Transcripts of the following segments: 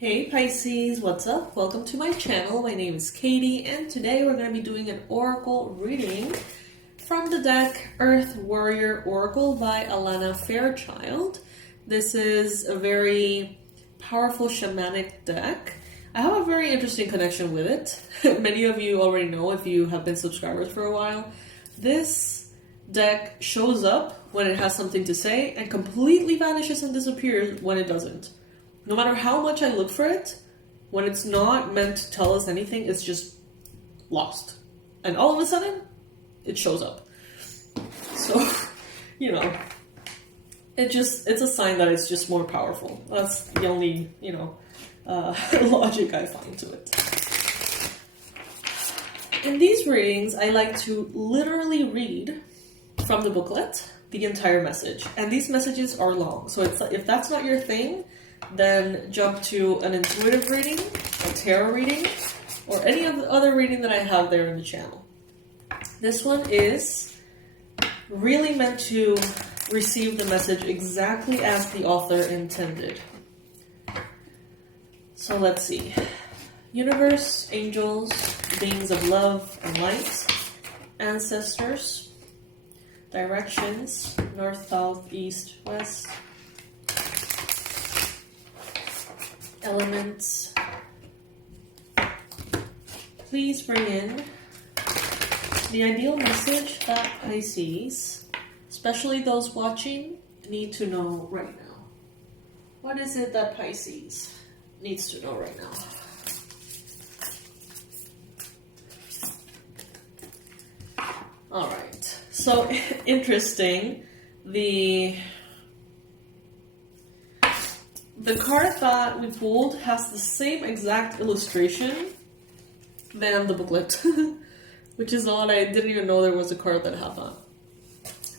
Hey Pisces, what's up? Welcome to my channel. My name is Katie, and today we're going to be doing an oracle reading from the deck Earth Warrior Oracle by Alana Fairchild. This is a very powerful shamanic deck. I have a very interesting connection with it. Many of you already know if you have been subscribers for a while. This deck shows up when it has something to say and completely vanishes and disappears when it doesn't. No matter how much I look for it, when it's not meant to tell us anything, it's just lost. And all of a sudden, it shows up. So, it's a sign that it's just more powerful. That's the only, logic I find to it. In these readings, I like to literally read from the booklet the entire message. And these messages are long. So if that's not your thing, then jump to an intuitive reading, a tarot reading, or any of the other reading that I have there in the channel. This one is really meant to receive the message exactly as the author intended. So let's see. Universe, angels, beings of love and light, ancestors, directions, north, south, east, west, elements. Please bring in the ideal message that Pisces, especially those watching, need to know right now. What is it that Pisces needs to know right now? Alright, so interesting. The card that we pulled has the same exact illustration than the booklet, which is odd. I didn't even know there was a card that had that.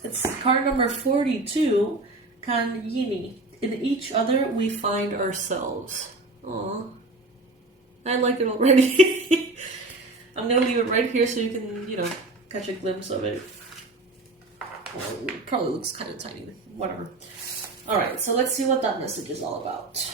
It's card number 42, 𝗖𝗢𝗨𝗥𝗦𝗘𝗦. In each other we find ourselves. Aw, I like it already. I'm gonna leave it right here so you can, catch a glimpse of it. Well, it probably looks kind of tiny, whatever. Alright, so let's see what that message is all about.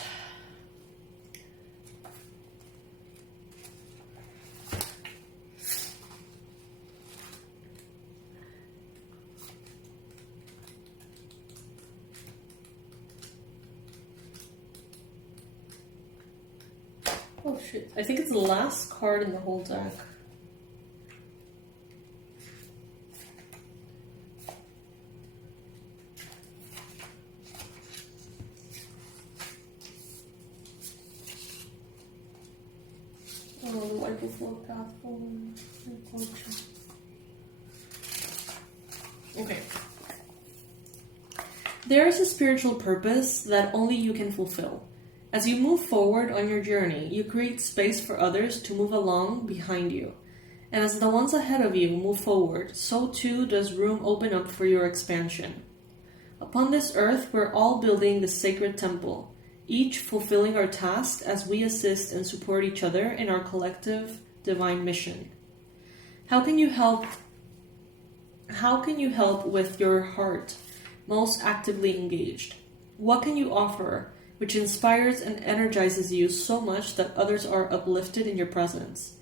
Oh shit, I think it's the last card in the whole deck. Okay. There is a spiritual purpose that only you can fulfill. As you move forward on your journey, you create space for others to move along behind you. And as the ones ahead of you move forward, so too does room open up for your expansion. Upon this earth, we're all building the sacred temple, each fulfilling our task as we assist and support each other in our collective divine mission. How can you help with your heart most actively engaged? What can you offer which inspires and energizes you so much that others are uplifted in your presence?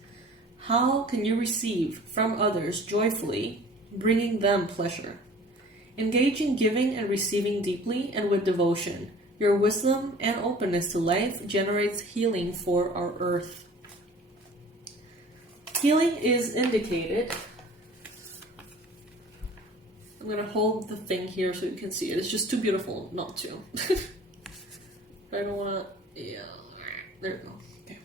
How can you receive from others joyfully, bringing them pleasure? Engage in giving and receiving deeply and with devotion. Your wisdom and openness to life generates healing for our earth. Healing is indicated. I'm going to hold the thing here so you can see it. It's just too beautiful not to. I don't want to... Yeah. There we go. Okay.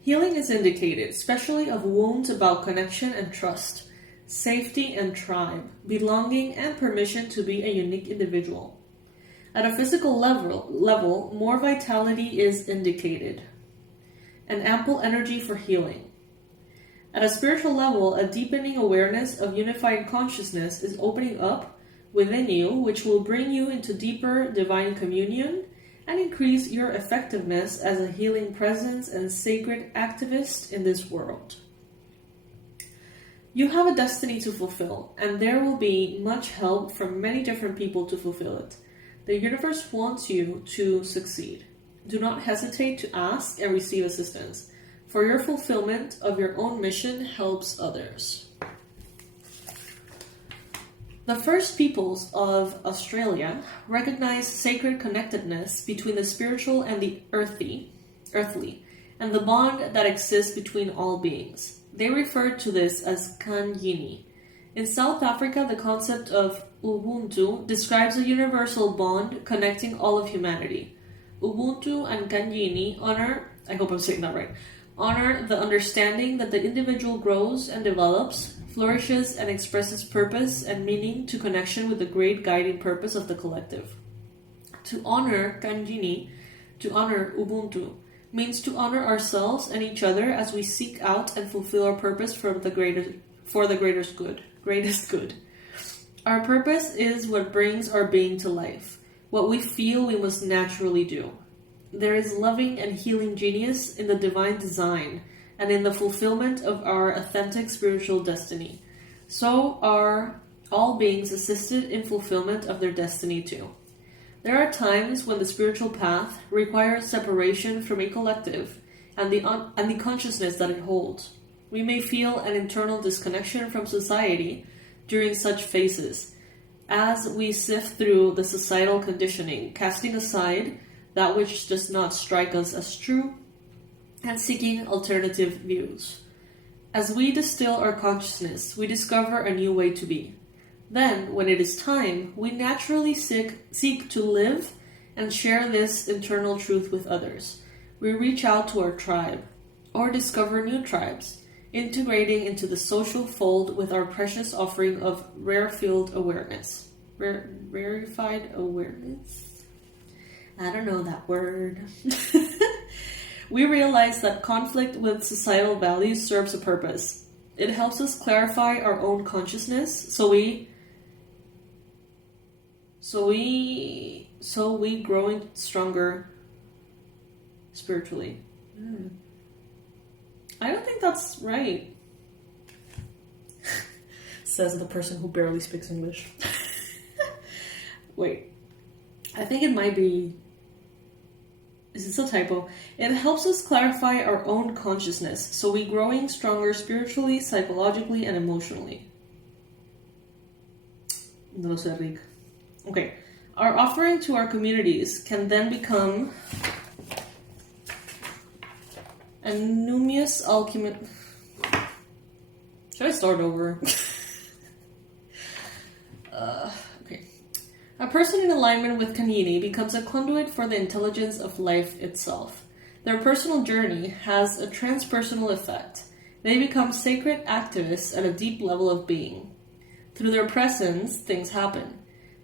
Healing is indicated, especially of wounds about connection and trust, safety and tribe, belonging and permission to be a unique individual. At a physical level, more vitality is indicated, and ample energy for healing. At a spiritual level, a deepening awareness of unified consciousness is opening up within you, which will bring you into deeper divine communion and increase your effectiveness as a healing presence and sacred activist in this world. You have a destiny to fulfill, and there will be much help from many different people to fulfill it. The universe wants you to succeed. Do not hesitate to ask and receive assistance, for your fulfillment of your own mission helps others. The first peoples of Australia recognized sacred connectedness between the spiritual and the earthly, and the bond that exists between all beings. They referred to this as 𝗖𝗙𝗎𝗍. In South Africa, the concept of ubuntu describes a universal bond connecting all of humanity. Ubuntu and 𝗖𝗙𝗎𝗍 honor the understanding that the individual grows and develops, flourishes, and expresses purpose and meaning to connection with the great guiding purpose of the collective. To honor 𝗖𝗙𝗎𝗍, to honor ubuntu, means to honor ourselves and each other as we seek out and fulfill our purpose for the greatest good. Our purpose is what brings our being to life, what we feel we must naturally do. There is loving and healing genius in the divine design and in the fulfillment of our authentic spiritual destiny. So are all beings assisted in fulfillment of their destiny too. There are times when the spiritual path requires separation from a collective and the consciousness that it holds. We may feel an internal disconnection from society during such phases, as we sift through the societal conditioning, casting aside that which does not strike us as true, and seeking alternative views. As we distill our consciousness, we discover a new way to be. Then, when it is time, we naturally seek to live and share this internal truth with others. We reach out to our tribe, or discover new tribes, integrating into the social fold with our precious offering of rarefied awareness. Rarefied awareness? I don't know that word. We realize that conflict with societal values serves a purpose. It helps us clarify our own consciousness, so we growing stronger spiritually. I don't think that's right. Says the person who barely speaks English. Wait. I think it might be... Is this a typo? It helps us clarify our own consciousness, so we growing stronger spiritually, psychologically, and emotionally. No sé, Rick. Okay. Our offering to our communities can then become a numerous alchemy. Should I start over? Okay. A person in alignment with 𝗖𝗎𝗍 becomes a conduit for the intelligence of life itself. Their personal journey has a transpersonal effect. They become sacred activists at a deep level of being. Through their presence, things happen.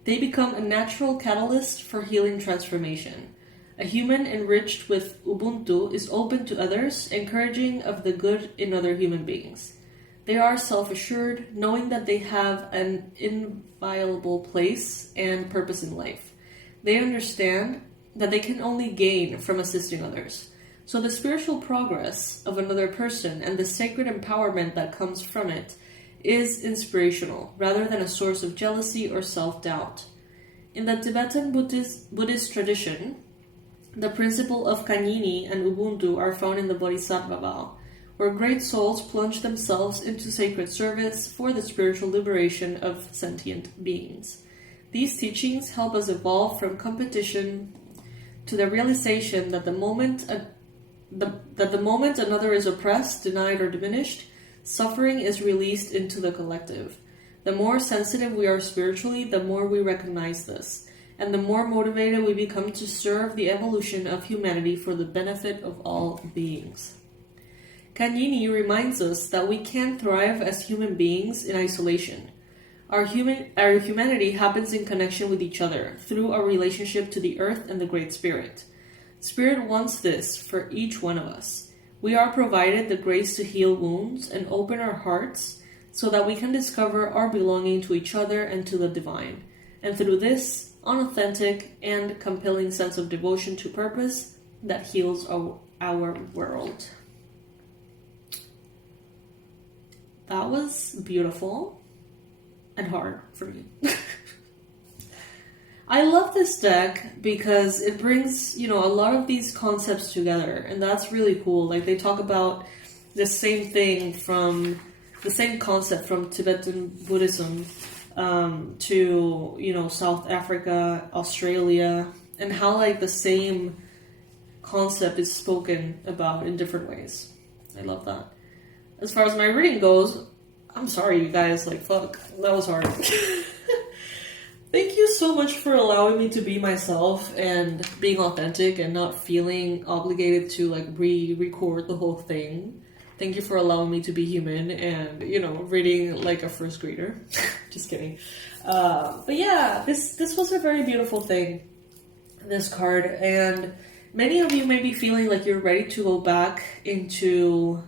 They become a natural catalyst for healing transformation. A human enriched with ubuntu is open to others, encouraging of the good in other human beings. They are self-assured, knowing that they have an inviolable place and purpose in life. They understand that they can only gain from assisting others. So the spiritual progress of another person and the sacred empowerment that comes from it is inspirational, rather than a source of jealousy or self-doubt. In the Tibetan Buddhist tradition, the principle of 𝗖𝗎𝗍 and ubuntu are found in the Bodhisattva vow, where great souls plunge themselves into sacred service for the spiritual liberation of sentient beings. These teachings help us evolve from competition to the realization that the moment another is oppressed, denied, or diminished, suffering is released into the collective. The more sensitive we are spiritually, the more we recognize this, and the more motivated we become to serve the evolution of humanity for the benefit of all beings. 𝗖𝗎𝗍 reminds us that we can't thrive as human beings in isolation. Our humanity happens in connection with each other, through our relationship to the earth and the Great Spirit. Spirit wants this for each one of us. We are provided the grace to heal wounds and open our hearts so that we can discover our belonging to each other and to the divine. And through this unauthentic and compelling sense of devotion to purpose that heals our world. That was beautiful and hard for me. I love this deck because it brings, you know, a lot of these concepts together, and that's really cool. Like, they talk about the same thing from the same concept from Tibetan Buddhism to, you know, South Africa, Australia, and how like the same concept is spoken about in different ways. I love that. As far as my reading goes, I'm sorry, you guys, like, fuck, that was hard. Thank you so much for allowing me to be myself and being authentic and not feeling obligated to, like, re-record the whole thing. Thank you for allowing me to be human and, you know, reading like a first grader. Just kidding. But yeah, this was a very beautiful thing, this card. And many of you may be feeling like you're ready to go back into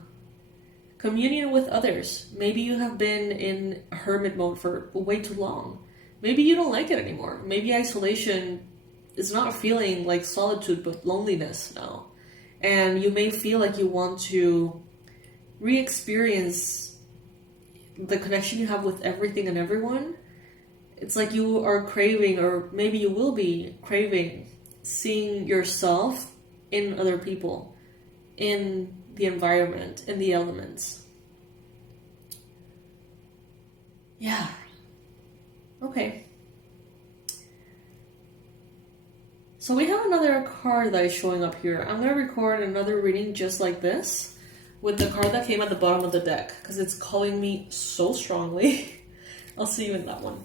communion with others. Maybe you have been in hermit mode for way too long. Maybe you don't like it anymore. Maybe isolation is not feeling like solitude, but loneliness now. And you may feel like you want to re-experience the connection you have with everything and everyone. It's like you are craving, or maybe you will be craving, seeing yourself in other people, in the environment, in the elements. Yeah. Okay. So we have another card that is showing up here. I'm going to record another reading just like this with the card that came at the bottom of the deck because it's calling me so strongly. I'll see you in that one.